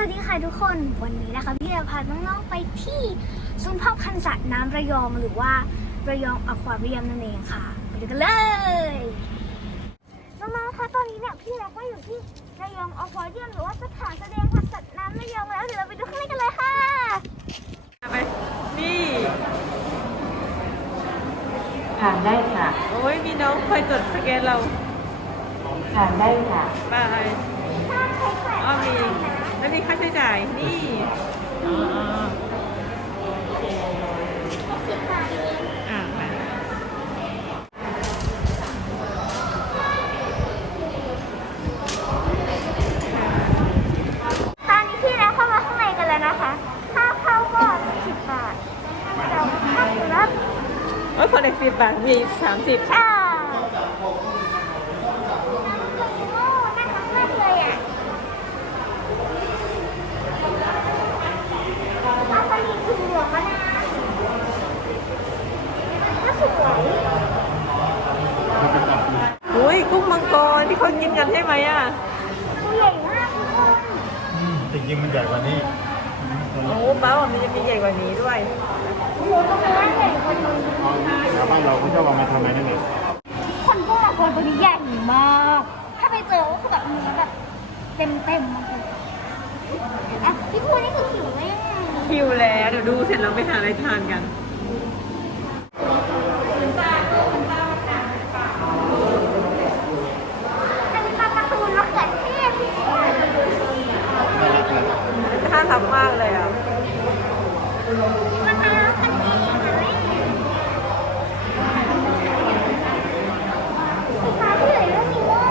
วัสดีค่ะทุกคนวันนี้นะคะพี่จะพาน้องๆไปที่ศูนย์เพาะพันธุ์สัตว์น้ำระยองหรือว่าระยองอควาเรียมนั่นเองค่ะไปดูกันเลยน้องๆคะตอนนี้เนี่ยพี่เราก็อยู่ที่ระยองอควาเรียมหรือว่าสถานแสดงพันธุ์สัตว์น้ำระยองแล้วเดี๋ยวเราไปดูข้างในกันเลยค่ะไปนี่ทานได้ค่ะ โอ้ยมีน้องคอยจดสแกนเราทานได้ค่ะไปถ้าใช้แขวนอ้อมี แล้วมีค่าใช้จ่าย นี่อ๋ออ๋ออ่าไปตอนนี้พี่เราเข้ามาข้างในกันแล้วนะคะ ค่าเข้าก็สิบบาทเราเข้าอยู่แล้วโอ้ยคนเด็กสิบบาทมีสามสิบ อ่าโอ้น่ารักมากเลยอะปลาสลิดถึงเหลืองมานะก็สวย อุ้ยกุ้งมังกรที่ เขากินกันใช่ไหมอะตัวใหญ่มากทุกคนมจริงๆมันใหญ่กว่านี้โอ้ป้ามันจะมีใหญ่กว่านี้ด้วยโอ้โหตัวนี้ใหญ่กว่านี้ชาวบ้านเราเขาชอบเอามาทำอะไรนั่นเองคนพวกมาคนตัวนี้ใหญ่มาก ถ้าไปเจอก็คือแบบเนื้อแบบเต็มเต็มมาเลยอะพี่พูดนี่คือหิวไหมอะคิวแล้วเดี๋ยวดูเสร็จแล้วไปหาอะไรทานกันนี้ปลาการ์ตูนมะเขือเทศพี่พูด น่ารักเลย น่า รักมากเลยอะมันน่ารักกันเองอะแม่ปลาที่ไหนก็มีว่า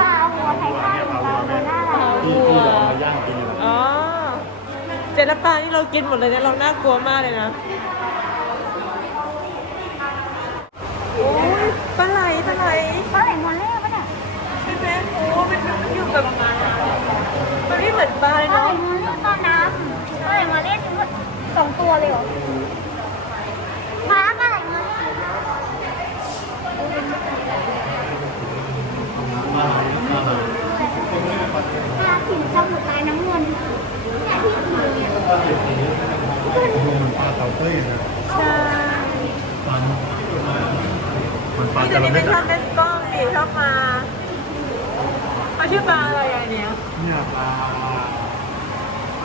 ปลาหัวไททันปลาหัวหน้ารักที่ที่เราเอามาย่างกินอยู่อ๋อ เจลปลานี่เรากินหมดเลยนะเราน่ากลัวมากเลยนะ โอ้ยปลาไหลปลาไหล ปลาไหลมอเล่ปะเนี่ย ใช่ไหมโอ้มันมันอยู่กับมันไม่เหมือนปลาเลย ปลาไหล เนาะ มอเล่ตอนน้ำปลาไหลมอเล่ทั้งหมดสองตัวเลยเหรอปลาปลาไหลมอเล่ มาหามาหา ปลาสีสมุทรลายน้ำเงินเนี่ยที่ถือเนี่ย ดูเหมือนปลาเต่าเต้ยนะ ใช่ปลามันปลานี่จเดี๋ยวระนี้เข้ไม่ชอบเล่นกล้องดิชอบมาเขาชื่อปลาอะไรอะเนี่ยเนี่ยปลา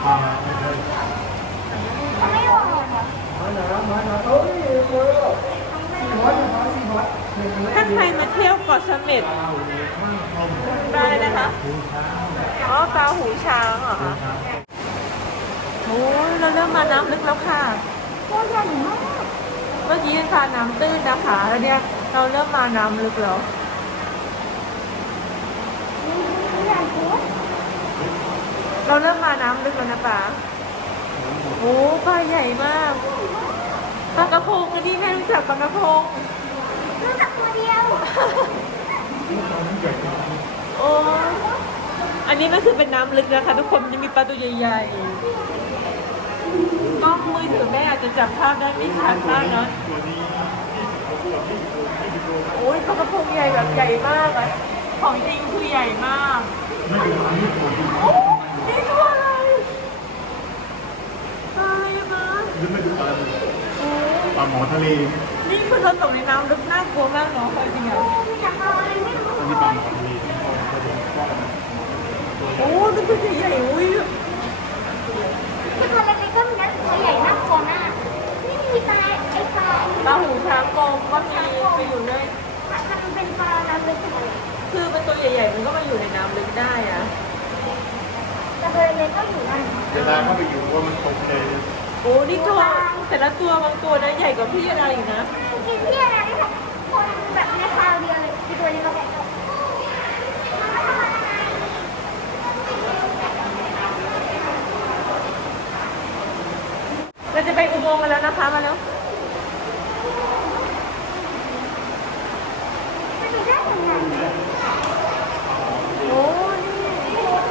ปลาไม่ใช่เขาไม่บอกเหรอถ้าใครมาเที่ยวเกาะเสม็ดปลาหูข้างคมปลาะไรนะคะหูช้างอ๋อปลาหูช้างเหรอคะโอ้ยเราเริ่มมาน้ำลึกแล้วค่ะ ตัวใหญ่มาก เมื่อกี้ยังทานน้ำตื้นนะคะแล้วเนี่ยเราเริ่มมาน้ำลึกแล้วตัวใหญ่จริงเราเริ่มมาน้ำลึกแล้วนะป๋าโอ้ปลาใหญ่มากปลากระพงอันนี้แม่รู้จักปลากระพง รู้จักตัวเดียว โอ้ อันนี้ก็คือเป็นน้ำลึกนะคะ ทุกคนจะมีปลาตัวใหญ่ๆ กล้องมือถือแม่อาจจะจับภาพได้ไม่ชัดมากเนาะตัวนี้โอ้ยปลากระพงใหญ่แบบใหญ่มากอะของจริงคือใหญ่มากไม่เป็นไรไม่ถูกโอ้นี่ตัวอะไรปลาอะไรมาหรือไม่ดูปลาโอ้ปลาหมอทะเลนี่คือเราตกในน้ำลึกน่ากลัวมากเนาะจริงๆอะมีแต่ตัวอะไรไม่รู้อันนี้ปลาหมอทะเลโอ้นี่คือใหญ่ๆอุ้ย คือตัวเล็กๆก็มีนะตัวใหญ่น่ากลัวมากนี่มีปลาไอ้ปลา ปลาหูช้างกองก็มีไปอยู่ใน มันเป็นปลาน้ำลึกอะไร คือเป็นตัวใหญ่ๆมันก็มาอยู่ในน้ำลึกได้อะ แต่ตัวเล็กๆก็อยู่นั่น เวลาเข้าไปอยู่ว่ามันตกเลย โอ้นี่ตัว แต่ละตัวบางตัวนะใหญ่กว่าพี่อะไรอีกนะกินที่อะไรนี่แบบคนแบบในคราวเดียวเลยตัวนี้ก็แบบเราจะไปอุโมงค์กันแล้วนะคะมาแล้วมันมีได้ยังไงอ้นี่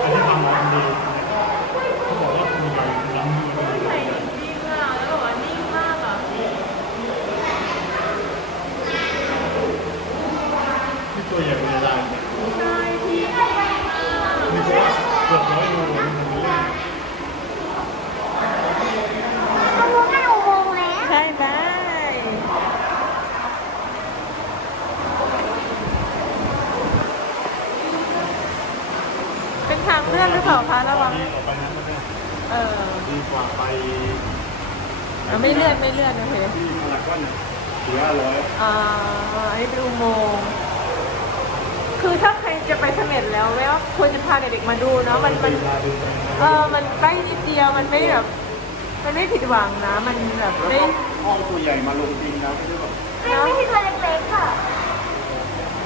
อันนี้ปลาหมอทะเลเขาบอกว่ามีใหญ่ล้ำ ใหญ่จริงอะแล้วแบบว่านิ่งมากอะ ที่ตัวใหญ่กว่าในร้าน ใช่ ทางเลื่อนหรือเปล่าคะระวังดีต่อไปนั้นมันเนี่ยเออดีกว่าไปเอาไม่เลื่อนไม่เลื่อนโอเคที่พารากอนเนี่ยสี่ห้าร้อยอ่าอันนี้เป็นอุโมงค์คือถ้าใครจะไปเสม็ดแล้วแม่ว่าควรจะพาเด็กๆมาดูเนาะมันมันเวลาดูไปนะเออมันใกล้นิดเดียวมันไม่แบบมันไม่ผิดหวังนะ มันแบบแล้วไม่ก็ห้องตัวใหญ่มาลงจริงนะไม่ได้แบบไม่ไม่ใช่ตัวเล็กๆค่ะ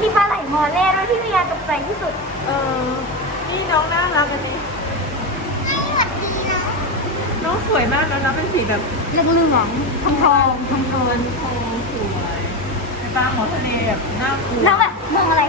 มีปลาไหลมอเล่ด้วยที่มียาตกใจที่สุด เออ นี่น้องน่ารักอันนี้สวัสดีนะน้องสวยมากแล้วน้องเป็นสีแบบเหลืองเหลืองทองทองทองทองเงินทองสวยเป็นปลาหมอทะเลแบบน่ากลัว แล้วแบบมองอะไร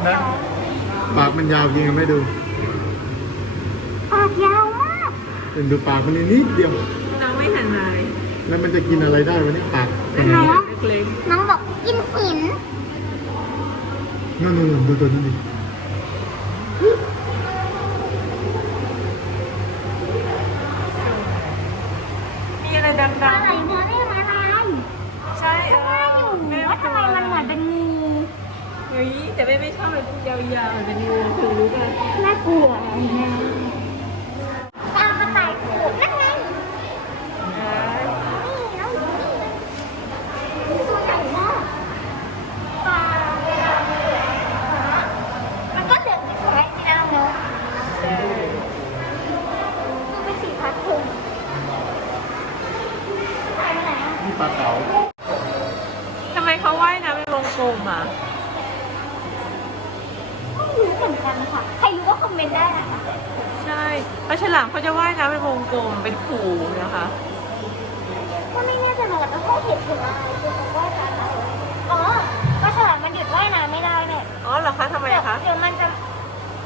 นน้องปากมันยาวจริงไม่ดูปากยาวมากเป็นดูปากมันนิดเดียวน้องไม่หันมาเลยแล้วมันจะกินอะไรได้วันนี้ปากขเป็นนาดน้นี้องเล็กน้องบอกกินหินนั่นนู่นดูตัวนี้ดิ ฮ้ยแต่แม่ไม่ชอบแบบยาวๆเหมือนเป็นงูคือรู้ป่ะน่ากลัวปลากระต่ายขูดนั่นไงอ่านี่น้องอยู่นี่ตัวใหญ่มากปลาเวลามันเหลือมันก็เหลืออีกไว้ที่นั่งเนาะใช่ดูเป็นสีพัดพงไปไหนอะนี่ปลาเก๋าทำไมเขาว่ายน้ำเป็นวงกลมอะไม่รู้เหมือนกันค่ะใครรู้ก็คอมเมนต์ได้นะคะใช่ปลาฉลามเขาจะว่ายน้ำเป็นวงกลมเป็นฝูงนะคะถ้าไม่แน่ใจเหมือนกันว่าเขาเห็นถึงอะไรคือเขาว่ายน้ำอะไรอ๋อปลาฉลามมันหยุดว่ายน้ำไม่ได้เนี่ยอ๋อเหรอคะทำไมอะคะเดี๋ยวมันจะ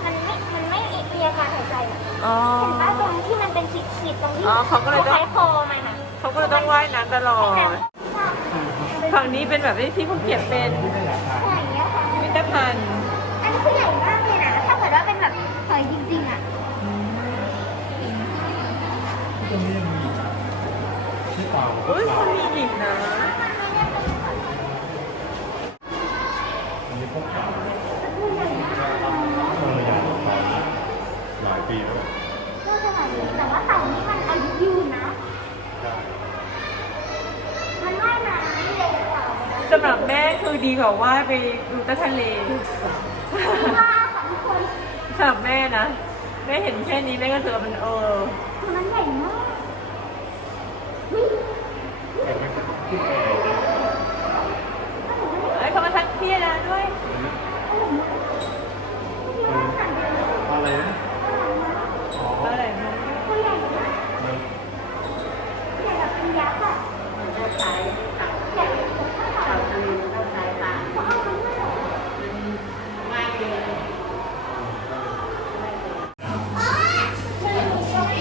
มันไม่มันไม่มีอาการหายใจอะอ๋อ เห็นป้าตรงที่มันเป็นขีดๆตรงที่อ๋อเขาก็เลยต้อง คล้ายๆคอมันอะ เขาก็เลยต้องว่ายน้ำตลอดฝั่งนี้เป็นแบบที่ภูเก็ตเป็นใช่เงี้ยค่ะพิพิธภัณฑ์ เปล่าอุ้ยเขามีอีกนะอันนี้พวกเก่าเออใหญ่หลายปีแล้วก็จะหลายปีแต่ว่าเต่านี่มันอายุยืนนะ มันว่ายน้ำไม่เร็วเต่าสำหรับแม่คือดีกว่าว่ายไปดูใต้ทะเลว่าค่ะทุกคน สำหรับแม่นะ แม่เห็นแค่นี้แม่ก็รู้สึกว่ามันเออ ตัวนั้นใหญ่มากนี่ ไอ้ยเขามาทักพี่นะด้วย อะไรนะอ๋อ อะไรนะ ตัวใหญ่มากใหญ่แบบเป็นยักษ์อะใหญ่แบบเท่าไหร่เขาเอาไปด้วยเหรอ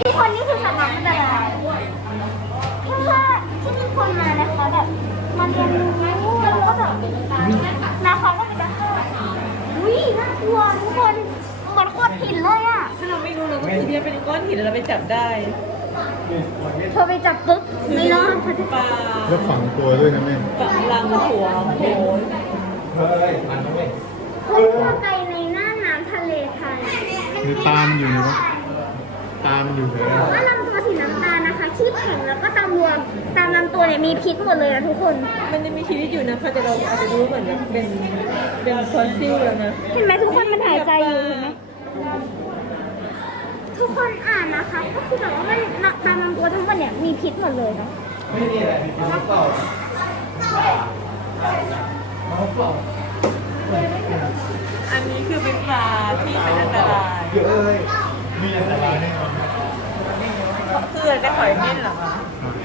ที่คนนี่คือสัตว์น้ำอันตรายเพื่อที่มีคนมานะคะแบบมาเรียนรู้แล้วก็แบบนาคอก็ไปจะเข้าอุ้ยน่ากลัวทุกคนเหมือนโคตรหินเลยอะ ถ้าเราไม่รู้เราก็คิดว่าเป็นก้ อนหินแล้วเราไปจับได้พอไปจับปุ๊บไม่รอดค่ะทุกคปนลาแล้วฝังตัวด้วยนะแม่ปลาลังหัวโขนเฮ้ยมันไม่เขาเที่ยวไปในหน้าน้ำทะเลไทยคือตามอยู่นะตามอยู่เลยว่าลำตัวสีน้ำตาลนะคะขี้แข็งแล้วก็ตามรวมตามลำตัวเนี่ยมีพิษหมดเลยนะทุกคน มันยังมีชีวิตอยู่นะคะแต่เราอาจจะรู้เหมือนแบบเป็นเป็นฟอสซิลแล้วนะเห็นไหมทุกคนมันหายใจอยู่เห็นไหม ทุกคนอ่านนะคะ ก็คือแบบว่ามันตามลำตัวทั้งหมดเนี่ยมีพิษหมดเลยเนาะอันนี้คือเป็นปลาที่เป็นอันตรายเยอะเลยมีอันตรายแน่นอนคือได้หอยเม่นเหรอคะ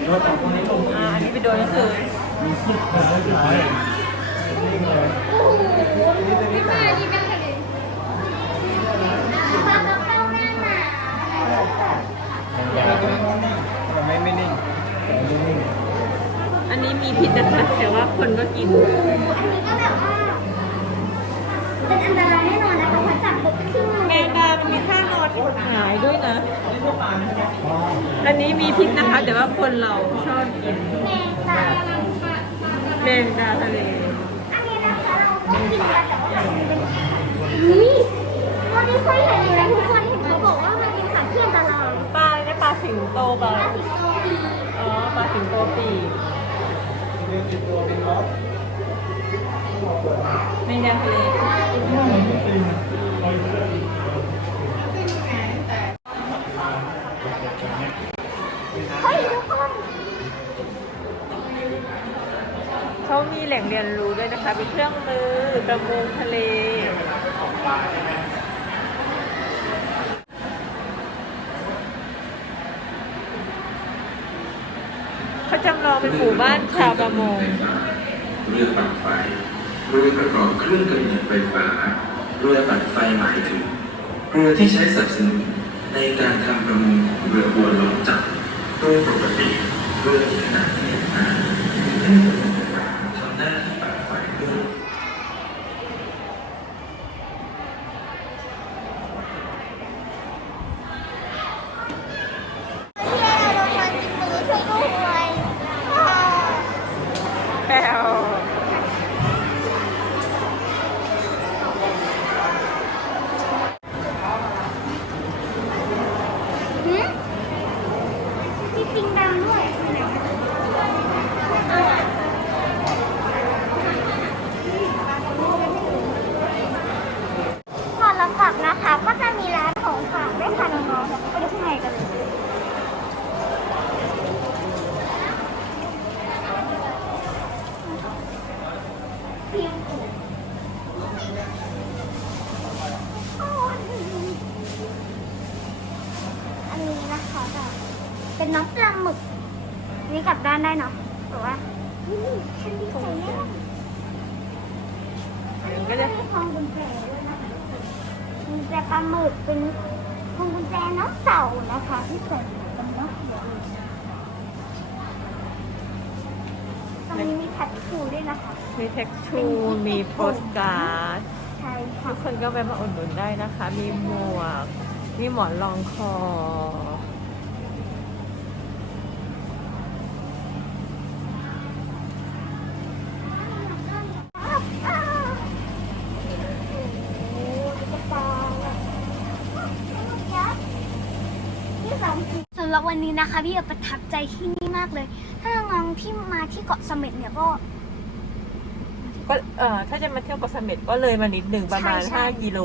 แล้วตรงนี้ลงอ่าอันนี้ไปโดนก็คือมีขึ้นคนไม่ได้นี่เลยไม่มาดีกันเนนี้มีพิษนะคะแต่ว่าคนก็กิน อันนี้ก็แบบว่าเป็นอันตรายแน่นอนนะคะเพราะจับปุ๊บทิ้งเลแมยงดามันมีท่านอนหายด้วยนะ อันนี้มีพิษนะคะ แต่ว่าคนเราชอบกินแมงดาแมงดาทะเล อันนี้นะคะเราต้องกินกันแต่ว่ามันเป็นนี่เราไม่ค่อยเห็นเลยทุกคนเห็นเขาบอกว่ามันกินขาเทียมตลอดปลาเนี่ยปลาสิงโตปลาปลาสิงโตปีอ๋อปลาสิงโตปีก แมงดาทะเลเฮ้ยเขามีแหล่งเรียนรู้ด้วยนะคะ เป็นเครื่องมือประมงทะเล เขาจำลองเป็นหมู่บ้านชาวประมงเรือปั่นไฟเรือประกอบเครื่องกำเนิดไฟฟ้าเรือปั่นไฟหมายถึงเรือที่ใช้สนับสนุนในการทำประมงของเรือบัวลมจับโดยปกติเรือที่ขนาดเล็กมากให้ประมงทำหน้าที่ปั่นไฟเพื่อ เย้เรามากินมือช่วยด้วย แปลว หืมมีปิงดำด้วยก่อนเรากลับนะคะ ก็จะมีร้านของฝากด้วยค่ะน้องๆเดี๋ยวไปดูข้างในกันเลย อันนี้นะคะแบบเป็นน้องปลาหมึกอันนี้กลับด้านได้เนาะ แต่ว่านี่ฉันดีใจแน่อันนี้ก็จะให้พวงกุญแจด้วยนะคะกุญแจปลาหมึกเป็นพวงกุญแจน้องเต่านะคะ ที่ใส่เป็นน้องหัวตรงนี้มีแท็บทูด้วยนะคะ มีเท็กชูมีโปสการ์ดใช่ค่ะทุกคนก็แวะมาอุดหนุนได้นะคะ มีหมวก มีหมอนรองคออ้าวอ้าวโอ้โหกระเป๋าอะที่สามสิบสำห รับวันนี้นะคะพี่ประทับใจที่นี่มากเลย ถ้าน้องๆที่มาที่เกาะเสม็ดเนี่ยก็ ก็เอ่อถ้าจะมาเที่ยวเกาะเสม็ดก็เลยมานิดหนึ่งประมาณ ใช่ใช่ 5 กิโล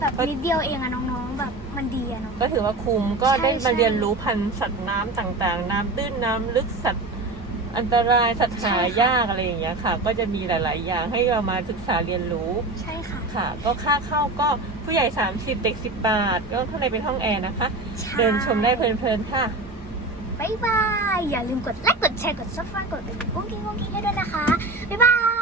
แบบนิดเดียวเองอะน้องๆแบบมันดีอะเนาะ ก็ถือว่าคุ้มก็ใช่ได้มาใช่ เรียนรู้พันธุ์สัตว์น้ำต่างๆ น้ำตื้นน้ำลึกสัตว์ อันตรายสัตว์หายากอะไรอย่างเงี้ยค่ะ ก็จะมีหลาย ๆ อย่างให้เรามาศึกษาเรียนรู้ใช่ค่ะ ค่ะ ก็ค่าเข้าก็ผู้ใหญ่ 30 เด็ก 10 บาท ก็เข้างในเป็นห้องแอร์นะคะเดินชมได้เพลิน ๆ ค่ะ บ๊ายบาย อย่าลืมกดไลค์ กดแชร์ กดซับสไครต์กดกระดิ่งกุ้งกิ้งกุ้งกิ้งให้ด้วยนะคะ บ๊ายบาย